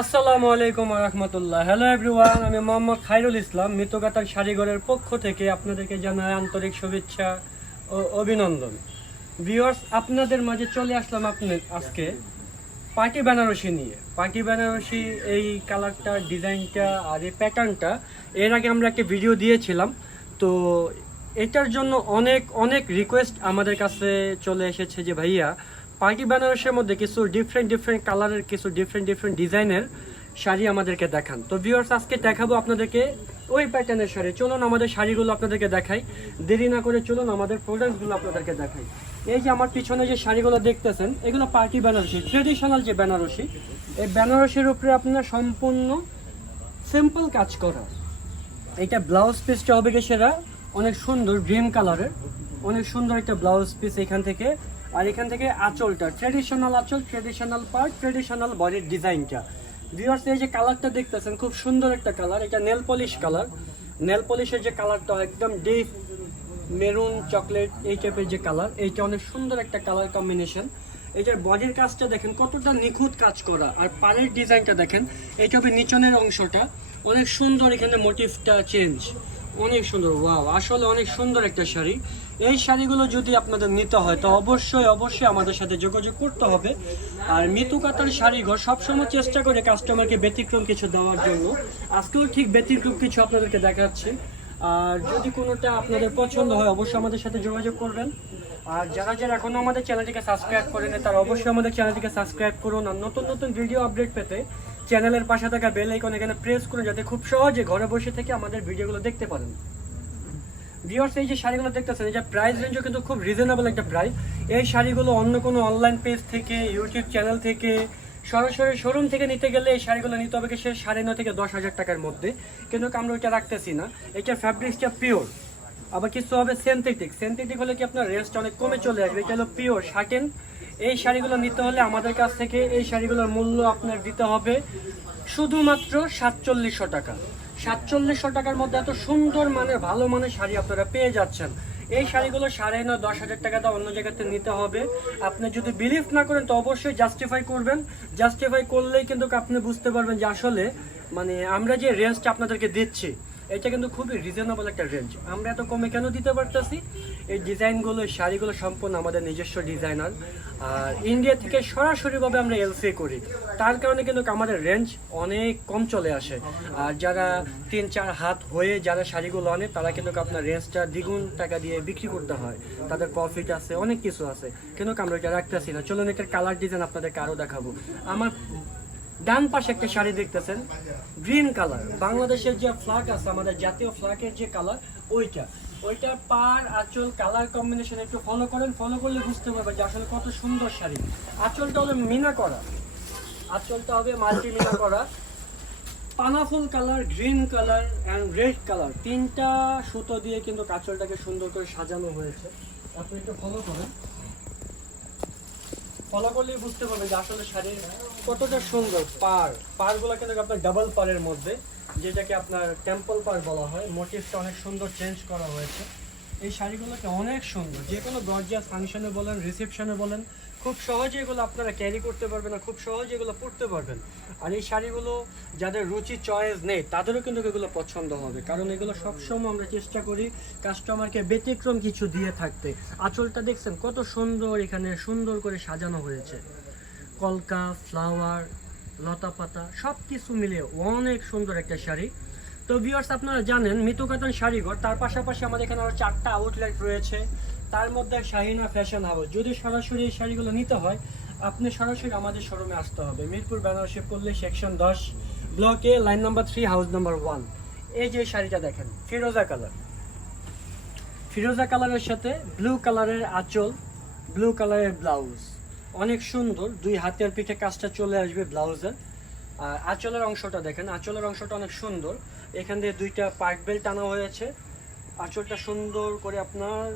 আসসালামু আলাইকুম রহমতুল্লাহ। Hello everyone আমি মোহাম্মদ খাইরুল ইসলাম পক্ষ থেকে আপনাদেরকে জানাই আন্তরিক শুভেচ্ছা ও অভিনন্দন। আপনাদের মাঝে চলে আসলাম আপনি আজকে পার্টি বেনারসি নিয়ে। পার্টি বেনারসি এই কালারটা, ডিজাইনটা আর এই প্যাটার্নটা এর আগে আমরা একটা ভিডিও দিয়েছিলাম। তো এটার জন্য অনেক অনেক রিকোয়েস্ট আমাদের কাছে চলে এসেছে যে ভাইয়া পার্টি বেনারসের মধ্যে কিছু ডিফারেন্ট ডিফারেন্ট কালারের কিছু ডিফারেন্ট ডিফারেন্ট ডিজাইনের শাড়ি আমাদেরকে দেখান। তো ভিউয়ার্স আজকে দেখাবো আপনাদেরকে ওই প্যাটার্নের শাড়ি। চলুন আমাদের শাড়িগুলো আপনাদেরকে দেখাই। দেরি না করে চলুন আমাদের প্রোডাক্টগুলো আপনাদেরকে দেখাই। এই যে আমার পিছনে যে শাড়িগুলো দেখতেছেন, এগুলো পার্টি বেনারসি ট্রেডিশনাল যে বেনারসি, এই বেনারসির উপরে আপনার সম্পূর্ণ সিম্পল কাজ করা। এটা ব্লাউজ পিসটা হবে সেরা অনেক সুন্দর গ্রিন কালারের অনেক সুন্দর একটা ব্লাউজ পিস এখান থেকে আর এখান থেকে আঁচলটা ট্রেডিশনাল আঁচল ট্রেডিশনাল পার্ট ট্রেডিশনাল বডির ডিজাইনটা ভিউয়ার্স এই যে কালারটা দেখতেছেন, খুব সুন্দর একটা কালার এটা নেল পলিশ কালার নেল পলিশের যে কালারটা একদম ডিপ মেরুন চকলেট এই টাইপের যে কালার এইটা অনেক সুন্দর একটা কালার কম্বিনেশন এটার বডির কাজটা দেখেন, কতটা নিখুঁত কাজ করা। আর পাড়ের ডিজাইনটা দেখেন এইটা হবে নিচনের অংশটা অনেক সুন্দর এখানে মোটিভটা চেঞ্জ অনেক সুন্দর, ওয়াও। আসলে অনেক সুন্দর একটা শাড়ি। এই শাড়িগুলো যদি আপনাদের নিতে হয়, তো অবশ্যই অবশ্যই আমাদের সাথে যোগাযোগ করতে হবে। আর মিতু কাতার শাড়িঘর সবসময় চেষ্টা করে কাস্টমারকে ব্যতিক্রম কিছু দেওয়ার জন্য। আজকেও ঠিক ব্যতিক্রম কিছু আপনাদেরকে দেখাচ্ছি। আর যদি কোনোটা আপনাদের পছন্দ হয়, অবশ্যই আমাদের সাথে যোগাযোগ করবেন। আর যারা যারা এখনও আমাদের চ্যানেলটিকে সাবস্ক্রাইব করেন তারা অবশ্যই আমাদের চ্যানেলটিকে সাবস্ক্রাইব করুন। আর নতুন নতুন ভিডিও আপডেট পেতে চ্যানেলের পাশে থাকা বেল আইকন এখানে প্রেস করুন যাতে খুব সহজে ঘরে বসে থেকে আমাদের ভিডিওগুলো দেখতে পারেন। ভিউয়ার্স এই যে শাড়িগুলো দেখতেছেন, এই যে প্রাইস রেঞ্জও কিন্তু খুব রিজনেবল একটা প্রাইস এই শাড়িগুলো অন্য কোনো অনলাইন পেজ থেকে ইউটিউব চ্যানেল থেকে, সরাসরি শোরুম থেকে নিতে গেলে এই শাড়িগুলো নিতে হবে সে সাড়ে নয় থেকে দশ হাজার টাকার মধ্যে। কিন্তু আমরা ওইটা রাখতেছি না। এটা ফ্যাব্রিক্সটা পিওর আবার কিছু হবে সিনথেটিক সিনথেটিক হলে কি আপনার রেস্ট অনেক কমে চলে আসবে? এটা হলো পিওর শার্টেন এই শাড়িগুলো নিতে হলে আমাদের কাছ থেকে এই শাড়িগুলোর মূল্য আপনার দিতে হবে শুধুমাত্র সাতচল্লিশশো টাকা। সাতচল্লিশশো টাকার মধ্যে এত সুন্দর মানের, ভালো মানের শাড়ি আপনারা পেয়ে যাচ্ছেন। এই শাড়িগুলো সাড়ে নয় দশ হাজার টাকা অন্য জায়গাতে নিতে হবে। আপনি যদি বিলিভ না করেন, তো অবশ্যই জাস্টিফাই করবেন। জাস্টিফাই করলেই কিন্তু আপনি বুঝতে পারবেন যে আসলে মানে আমরা যে রেঞ্জটা আপনাদেরকে দিচ্ছি এটা কিন্তু খুবই রিজনেবল একটা রেঞ্জ আমরা এত কমে কেন দিতে পারতেছি? এই ডিজাইনগুলো শাড়িগুলো সম্পূর্ণ আমাদের নিজস্ব ডিজাইনার আর ইন্ডিয়া থেকে সরাসরিভাবে আমরা এলসি করি। তার কারণে কিন্তু আমাদের রেঞ্জ অনেক কম চলে আসে। আর যারা তিন, চার হাত হয়ে যারা শাড়িগুলো আনে, তারা কিন্তু আপনার রেঞ্জটা দ্বিগুণ টাকা দিয়ে বিক্রি করতে হয়। তাদের প্রফিট আছে, অনেক কিছু আছে। কিন্তু আমরা এটা রাখতেছি না। চলুন একটা কালার ডিজাইন আপনাদেরকে আরও দেখাবো। আমার ডান পাশে একটা শাড়ি দেখতেছেন, গ্রিন কালার। বাংলাদেশের যে ফ্ল্যাগ আছে, আমাদের জাতীয় ফ্ল্যাগের যে কালার, ওইটা। ওইটা পার আঁচল, কালার কম্বিনেশন একটু ফলো করেন ফলো করলে বুঝতে পারবেন যে আসলে কত সুন্দর শাড়ি। আঁচলটা হলো মিনা করা। আঁচলটা হবে মাল্টি মিনা করা। পানাফুল colour, green colour and red colour. তিনটা সুতো দিয়ে কিন্তু কাঁচলটাকে সুন্দর করে সাজানো হয়েছে। আপনি একটু ফলো করেন। ফলো করলেই বুঝতে পারবে যে আসলে শাড়ির কতটা সুন্দর পার? পারগুলো কিন্তু আপনার ডাবল পারের মধ্যে, যেটাকে আপনার টেম্পল পার বলা হয়। মোটিভটা অনেক সুন্দর চেঞ্জ করা হয়েছে। এই শাড়িগুলোকে অনেক সুন্দর। যে কোনো গর্জিয়াস ফাংশনে বলেন রিসেপশনে বলেন, খুব সহজে এগুলো আপনারা ক্যারি করতে পারবেন না খুব সহজে এগুলো পরতে পারবেন। আর এই শাড়িগুলো যাদের রুচি চয়েস নেই, তাদেরও কিন্তু এগুলো পছন্দ হবে। কারণ এগুলো সবসময় আমরা চেষ্টা করি কাস্টমারকে ব্যতিক্রম কিছু দিয়ে থাকতে। আঁচলটা দেখছেন কত সুন্দর এখানে সুন্দর করে সাজানো হয়েছে। কলকা, ফ্লাওয়ার লতা পাতা সব কিছু মিলে অনেক সুন্দর একটা শাড়ি। তো ভিউয়ার্স আপনারা জানেন মিতুকাতন শাড়িঘর, তার পাশাপাশি আমাদের এখানে আরও চারটা আউটলেট রয়েছে। তার মধ্যে শাহিনা ফ্যাশন হাউস যদি সরাসরি এই শাড়িগুলো নিতে হয়, আপনি সরাসরি আমাদের শোরুমে আসতে হবে। মিরপুর, বেনারসি, পল্লী সেকশন দশ ব্লকে line number three house number one এই যে শাড়িটা দেখেন, ফিরোজা কালার ফিরোজা কালারের সাথে ব্লু কালারের আঁচল ব্লু কালারের ব্লাউজ অনেক সুন্দর, দুই হাতের পিঠে কাজটা চলে আসবে ব্লাউজের। আর আঁচলের অংশটা দেখেন, আঁচলের অংশটা অনেক সুন্দর। এখান দিয়ে দুইটা পার্ট বেল্ট টানা হয়েছে। আঁচলটা সুন্দর করে আপনার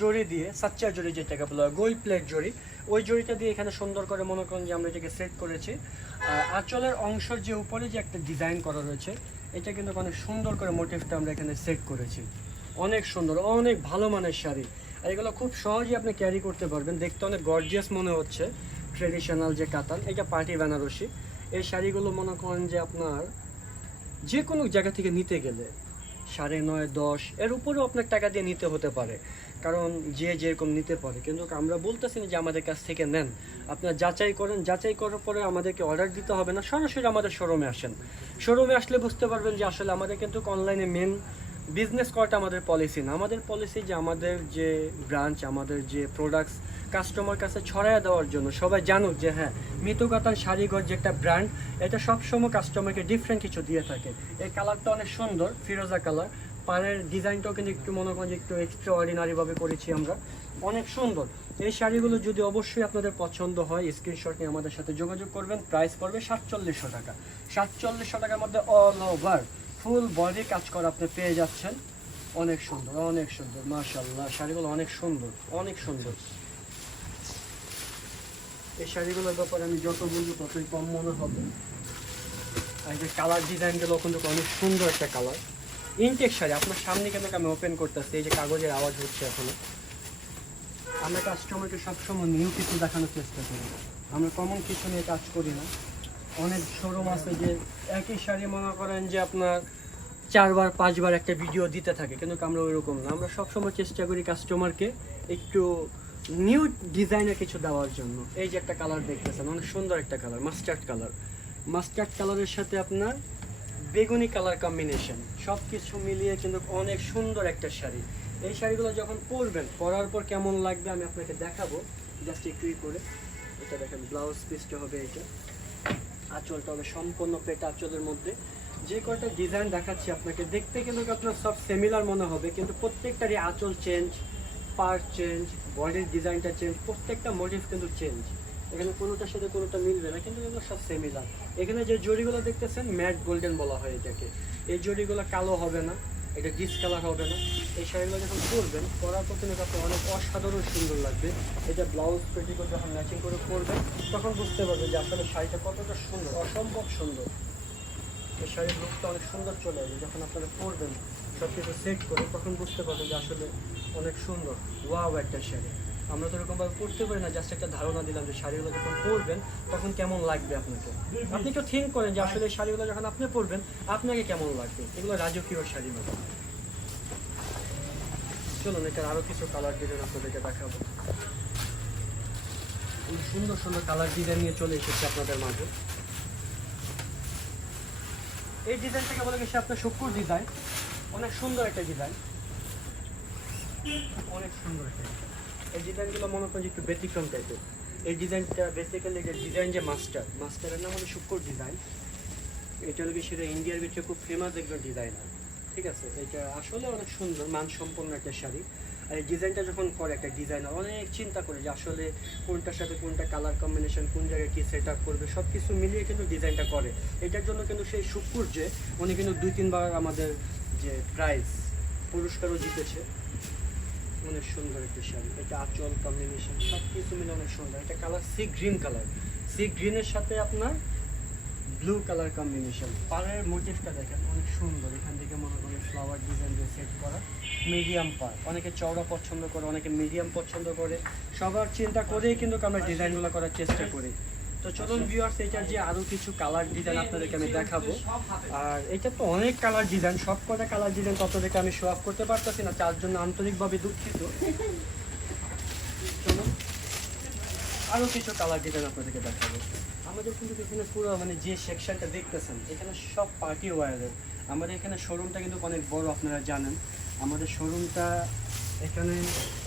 জড়ি দিয়ে, সাচ্চা জড়ি যেটাকে বলা হয় গোল প্লেট জড়ি, ওই জড়িটা দিয়ে এখানে সুন্দর করে মনে করেন যে আমরা এটাকে সেট করেছি। আর আঁচলের অংশের যে উপরে যে একটা ডিজাইন করা রয়েছে, এটা কিন্তু অনেক সুন্দর করে মোটিভটা আমরা এখানে সেট করেছি। অনেক সুন্দর, অনেক ভালো মানের শাড়ি। এগুলো খুব সহজেই আপনি ক্যারি করতে পারবেন। দেখতে অনেক গর্জিয়াস মনে হচ্ছে ট্রেডিশনাল যে কাতান, এটা পার্টি বেনারসি। এই শাড়িগুলো মনে করেন যে আপনার যে কোনো জায়গা থেকে নিতে গেলে সাড়ে নয়, দশ, এর উপরেও আপনার টাকা দিয়ে নিতে হতে পারে। কারণ যে যেরকম নিতে পারে। কিন্তু আমরা বলতেছি না যে আমাদের কাছ থেকে নেন। আপনার যাচাই করেন, যাচাই করার পরে আমাদেরকে অর্ডার দিতে হবে না। সরাসরি আমাদের শোরুমে আসেন। শোরুমে আসলে বুঝতে পারবেন যে আসলে আমাদের কিন্তু অনলাইনে মেন বিজনেস করাটা আমাদের পলিসি না। আমাদের পলিসি যে আমাদের যে ব্রাঞ্চ আমাদের যে প্রোডাক্টস কাস্টমার কাছে ছড়ায় দেওয়ার জন্য সবাই জানুক যে হ্যাঁ মিতুকাতান শাড়িঘর যে একটা ব্র্যান্ড এটা সবসময় কাস্টমারকে ডিফারেন্ট কিছু দিয়ে থাকে। এই কালারটা অনেক সুন্দর, ফিরোজা কালার পাড়ের ডিজাইনটাও কিন্তু একটু মনে করেন যে একটু এক্সট্রা অর্ডিনারিভাবে করেছি আমরা। অনেক সুন্দর। এই শাড়িগুলো যদি অবশ্যই আপনাদের পছন্দ হয় স্ক্রিনশট নিয়ে আমাদের সাথে যোগাযোগ করবেন। প্রাইস পড়বে সাতচল্লিশশো টাকা। সাতচল্লিশশো টাকার মধ্যে অল ওভার ফুল বডি কাজ করা আপনি পেয়ে যাচ্ছেন। অনেক সুন্দর অনেক সুন্দর মাশাল্লাহ শাড়িগুলো অনেক সুন্দর অনেক সুন্দর। এই শাড়িগুলোর ব্যাপারে আমি যত বলব ততই কম মনে হবে। আর যে কালার ডিজাইনগুলো কিন্তু অনেক সুন্দর একটা কালার ইনটেক শাড়ি, আপনার সামনে কেন আমি ওপেন করতেছি? এই যে কাগজের আওয়াজ হচ্ছে এখনও। আমরা কাস্টমারকে সবসময় নিউ কিছু দেখানোর চেষ্টা করি। আমরা কমন কিছু নিয়ে কাজ করি না। অনেক শোরুম আছে যে একই শাড়ি মনে করেন যে আপনার চারবার, পাঁচবার একটা ভিডিও দিতে থাকে, কিন্তু আমরা ওইরকম না। আমরা সবসময় চেষ্টা করি কাস্টমারকে একটু নিউ ডিজাইনের কিছু দেওয়ার জন্য। এই যে একটা কালার দেখতেছেন, অনেক সুন্দর একটা কালার মাস্টার্ড কালার মাস্টার্ড কালারের সাথে আপনার বেগুনি কালার কম্বিনেশন সব কিছু মিলিয়ে কিন্তু অনেক সুন্দর একটা শাড়ি। এই শাড়িগুলো যখন পরবেন, পরার পর কেমন লাগবে আমি আপনাকে দেখাবো। জাস্ট একটু করে। এটা দেখেন ব্লাউজ পিসটা হবে এটা। আঁচলটা হবে সম্পূর্ণ পেট আঁচলের মধ্যে। যে কয়টা ডিজাইন দেখাচ্ছি আপনাকে, দেখতে কিন্তু আপনার সব সেমিলার মনে হবে, কিন্তু প্রত্যেকটারই আঁচল চেঞ্জ পার চেঞ্জ বডির ডিজাইনটা চেঞ্জ প্রত্যেকটা মোটিভ কিন্তু চেঞ্জ এখানে কোনোটার সাথে কোনোটা মিলবে না, কিন্তু এগুলো সব সেমিলার এখানে যে জড়িগুলো দেখতেছেন ম্যাট গোল্ডেন বলা হয় এটাকে। এই জড়িগুলো কালো হবে না। এটা ডিসকালার হবে না। এই শাড়িগুলো যখন পরবেন, পরার পর কিন্তু অনেক অসাধারণ সুন্দর লাগবে। এটা ব্লাউজ পেটিকোট যখন ম্যাচিং করে পরবেন, তখন বুঝতে পারবেন যে আসলে শাড়িটা কতটা সুন্দর, অসম্ভব সুন্দর। এই শাড়ির লুকটা অনেক সুন্দর চলে আসবে। যখন আপনারা পরবেন সব কিছু সেট করে, তখন বুঝতে পারবেন যে আসলে অনেক সুন্দর। ওয়াও একটা শাড়ি। আমরা তো এরকমভাবে পড়তে পারি না জাস্ট একটা ধারণা দিলাম যে শাড়িগুলো যখন পরবেন, তখন কেমন লাগবে আপনাকে? আপনি একটু থিঙ্ক করেন যে আসলে শাড়িগুলো যখন আপনি পরবেন, আপনাকে কেমন লাগবে? এগুলো রাজকীয় শাড়ি মতো চলুন, এটার আরও কিছু কালার ডিজাইন আপনাদেরকে দেখাবো। সুন্দর সুন্দর কালার ডিজাইন নিয়ে চলে এসেছে আপনাদের মাঝে। এই ডিজাইনটাকে বলে গেছে আপনার শুক্র ডিজাইন। অনেক সুন্দর একটা ডিজাইন। অনেক সুন্দর একটা ডিজাইন। এই ডিজাইনগুলো মনে করেন একটু ব্যতিক্রম টাইপের এই ডিজাইনটা বেসিক্যালি যে ডিজাইন যে মাস্টার মাস্টারের নাম হলো শুক্র ডিজাইন এটা হলো সেটা ইন্ডিয়ার ভিতরে খুব ফেমাস একজন ডিজাইনার ঠিক আছে? এটা আসলে অনেক সুন্দর, মানসম্পন্ন একটা শাড়ি। আর এই ডিজাইনটা যখন করে একটা ডিজাইনার অনেক চিন্তা করে যে আসলে কোনটার সাথে কোনটা কালার কম্বিনেশন কোন জায়গায় কী সেট আপ করবে সব কিছু মিলিয়ে কিন্তু ডিজাইনটা করে। এটার জন্য কিন্তু সেই শুক্র যে, উনি কিন্তু দুই তিনবার আমাদের যে প্রাইজ পুরস্কারও জিতেছে। অনেক সুন্দর একটা শাড়ি, এটা আঁচল কম্বিনেশন সব কিছু মিলে অনেক সুন্দর। এটা colour sea green colour sea গ্রিনের সাথে আপনার ব্লু কালার কম্বিনেশন পাড়ের মোটিভটা দেখেন, অনেক সুন্দর। এখান থেকে মনে করেন ফ্লাওয়ার ডিজাইন দিয়ে সেট করা। মিডিয়াম পার অনেকে চওড়া পছন্দ করে, অনেকে মিডিয়াম পছন্দ করে। সবার চিন্তা করেই কিন্তু আমরা ডিজাইনগুলো করার চেষ্টা করি। তো চলুন ভিউয়ার্স এটার যে আরও কিছু কালার ডিজাইন আপনাদেরকে আমি দেখাবো। আর এটা তো অনেক কালার ডিজাইন সব কটা কালার ডিজাইন ততদেরকে আমি শো অফ করতে পারতেছি না, তার জন্য আন্তরিকভাবে দুঃখিত। চলুন আরও কিছু কালার ডিজাইন আপনাদেরকে দেখাবো। আমাদের কিন্তু এখানে পুরো মানে যে সেকশনটা দেখতেছেন, এখানে সব পার্টি ওয়ারের আমাদের এখানে শোরুমটা কিন্তু অনেক বড়, আপনারা জানেন। আমাদের শোরুমটা এখানে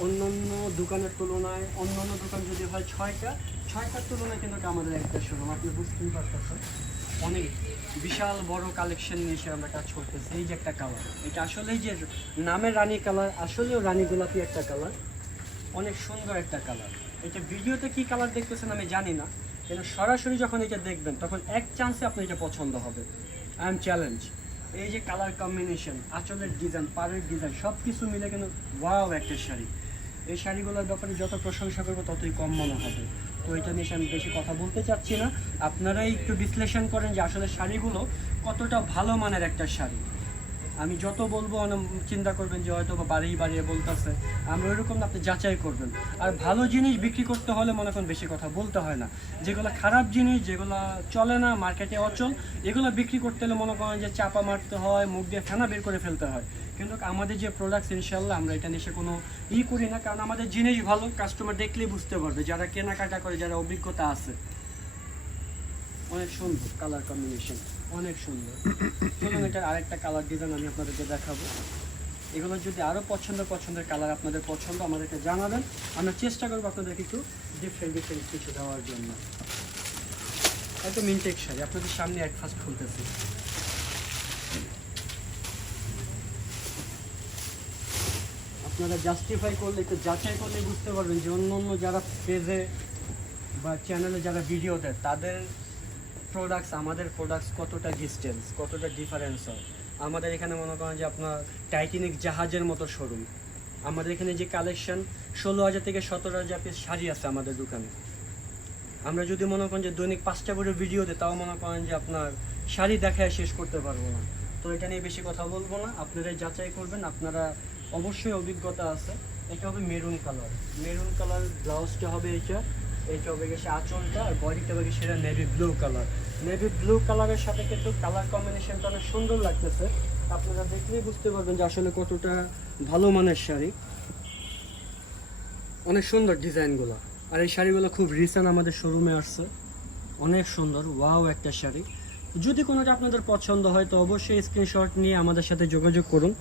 অন্যান্য দোকানের তুলনায় অন্যান্য দোকান যদি হয় ছয়টা, ছয়টার তুলনায় কিন্তু আমাদের একটা শোরুম। আপনি বুঝতেই পারতেছেন। অনেক বিশাল বড় কালেকশন নিয়ে এসে আমরা কাজ করতেছি। এই যে একটা কালার এটা আসলেই যে নামের রানী কালার আসলেও রানী গোলাপি একটা কালার অনেক সুন্দর একটা কালার এটা ভিডিওতে কি কালার দেখতেছেন আমি জানি না। কিন্তু সরাসরি যখন এটা দেখবেন, তখন এক চান্সে আপনি এটা পছন্দ হবে। আই এম চ্যালেঞ্জ এই যে কালার কম্বিনেশন আঁচলের ডিজাইন পাড়ের ডিজাইন সব কিছু মিলে কিন্তু ওয়াও একটা শাড়ি। এই শাড়িগুলোর ব্যাপারে যত প্রশংসা করব ততই কম মনে হবে। তো এটা নিয়ে আমি বেশি কথা বলতে চাচ্ছি না। আপনারাই একটু বিশ্লেষণ করেন যে আসলে শাড়িগুলো কতটা ভালো মানের একটা শাড়ি। আমি যত বলব চিন্তা করবেন যে হয়তো বাড়িয়ে বাড়িয়ে বলতেছে। আমরা ওইরকম আপনি যাচাই করবেন। আর ভালো জিনিস বিক্রি করতে হলে মনে করেন বেশি কথা বলতে হয় না। যেগুলো খারাপ জিনিস, যেগুলো চলে না, মার্কেটে অচল, এগুলো বিক্রি করতে হলে মনে করেন যে চাপা মারতে হয়, মুখ দিয়ে ফেনা বের করে ফেলতে হয়। কিন্তু আমাদের যে প্রোডাক্টস ইনশাল্লাহ আমরা এটা নিয়ে কোনো ই করি না, কারণ আমাদের জিনিস ভালো কাস্টমার দেখলেই বুঝতে পারবে, যারা কেনাকাটা করে, যারা অভিজ্ঞতা আছে। অনেক সুন্দর কালার কম্বিনেশন অনেক সুন্দর। চলুন এটার আরেকটা কালার ডিজাইন আমি আপনাদেরকে দেখাবো। এগুলো যদি আরও পছন্দ পছন্দের কালার আপনাদের পছন্দ, আমাদেরকে জানাবেন। আমরা চেষ্টা করব আপনাদেরকে একটু ডিফারেন্ট ডিফারেন্ট কিছু দেওয়ার জন্য। একদম ইনটেক শাড়ি আপনাদের সামনে এক ফার্স্ট খুলতেছি। আপনারা জাস্টিফাই করলে, একটু যাচাই করলে বুঝতে পারবেন যে অন্য অন্য যারা পেজে বা চ্যানেলে যারা ভিডিও দেয়, তাদের প্রোডাক্টস আমাদের প্রোডাক্টস কতটা ডিস্টেন্স কতটা ডিফারেন্স হয়? আমাদের এখানে মনে করেন যে আপনার টাইটানিক জাহাজের মতো শোরুম আমাদের এখানে যে কালেকশন ষোলো হাজার থেকে সতেরো হাজার পিস শাড়ি আছে আমাদের দোকানে। আমরা যদি মনে করেন যে দৈনিক পাঁচটা করে ভিডিও দিই, তাও মনে করেন যে আপনার শাড়ি দেখায় শেষ করতে পারব না। তো এটা নিয়ে বেশি কথা বলব না। আপনারা যাচাই করবেন। আপনারা অবশ্যই অভিজ্ঞতা আছে। এটা হবে মেরুন কালার মেরুন কালার ব্লাউজটা হবে এটা অনেক সুন্দর লাগতেছে। মানের শাড়ি। আর এই শাড়িগুলো খুব রিসেন্ট আমাদের শোরুমে আসছে। অনেক সুন্দর ওয়াও একটা শাড়ি। যদি কোনোটা আপনাদের পছন্দ হয় তো অবশ্যই স্ক্রিনশট নিয়ে আমাদের সাথে যোগাযোগ করুন।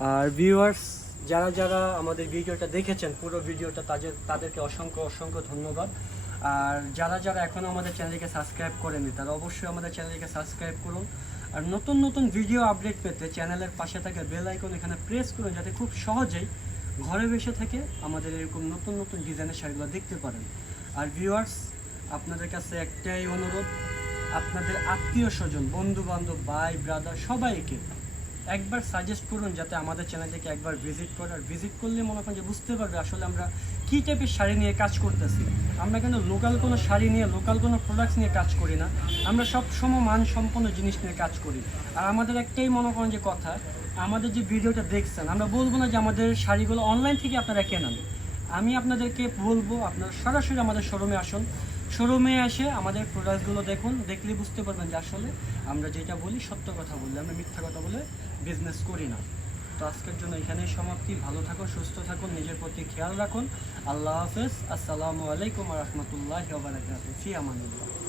আর ভিউয়ার্স যারা যারা আমাদের ভিডিওটা দেখেছেন, পুরো ভিডিওটা তাদের, তাদেরকে অসংখ্য অসংখ্য ধন্যবাদ। আর যারা যারা এখনও আমাদের চ্যানেলকে সাবস্ক্রাইব করেনি তারা অবশ্যই আমাদের চ্যানেলকে সাবস্ক্রাইব করুন। আর নতুন নতুন ভিডিও আপডেট পেতে চ্যানেলের পাশে থাকা বেল আইকন এখানে প্রেস করুন, যাতে খুব সহজেই ঘরে বসে থেকে আমাদের এরকম নতুন নতুন ডিজাইনের শাড়িগুলো দেখতে পারেন। আর ভিউয়ার্স আপনাদের কাছে একটাই অনুরোধ, আপনাদের আত্মীয় স্বজন বন্ধু বান্ধব ভাই ব্রাদার সবাইকে একবার সাজেস্ট করুন যাতে আমাদের চ্যানেলটিকে একবার ভিজিট করে, আর ভিজিট করলে মনে করেন যে বুঝতে পারবে আসলে আমরা কী টাইপের শাড়ি নিয়ে কাজ করতেছি। আমরা কিন্তু লোকাল কোনো শাড়ি নিয়ে লোকাল কোনো প্রোডাক্টস নিয়ে কাজ করি না? আমরা সব সময় মানসম্পন্ন জিনিস নিয়ে কাজ করি। আর আমাদের একটাই মনে করেন যে কথা, আমাদের যে ভিডিওটা দেখছেন, আমরা বলব না যে আমাদের শাড়িগুলো অনলাইন থেকে আপনারা কেনান। আমি আপনাদেরকে বলব, আপনারা সরাসরি আমাদের শোরুমে আসুন। শোরুমে এসে আমাদের প্রোডাক্টগুলো দেখুন, দেখলে বুঝতে পারবেন যে আসলে আমরা যেটা বলি সত্য কথা বলি আমরা মিথ্যা কথা বলে বিজনেস করি না। তো আজকের জন্য এখানে সমাপ্তি। ভালো থাকুন, সুস্থ থাকুন, নিজের প্রতি খেয়াল রাখুন। আল্লাহ হাফেজ। আসসালামু আলাইকুম রহমতুল্লাহ ফি আমানুল্লাহ।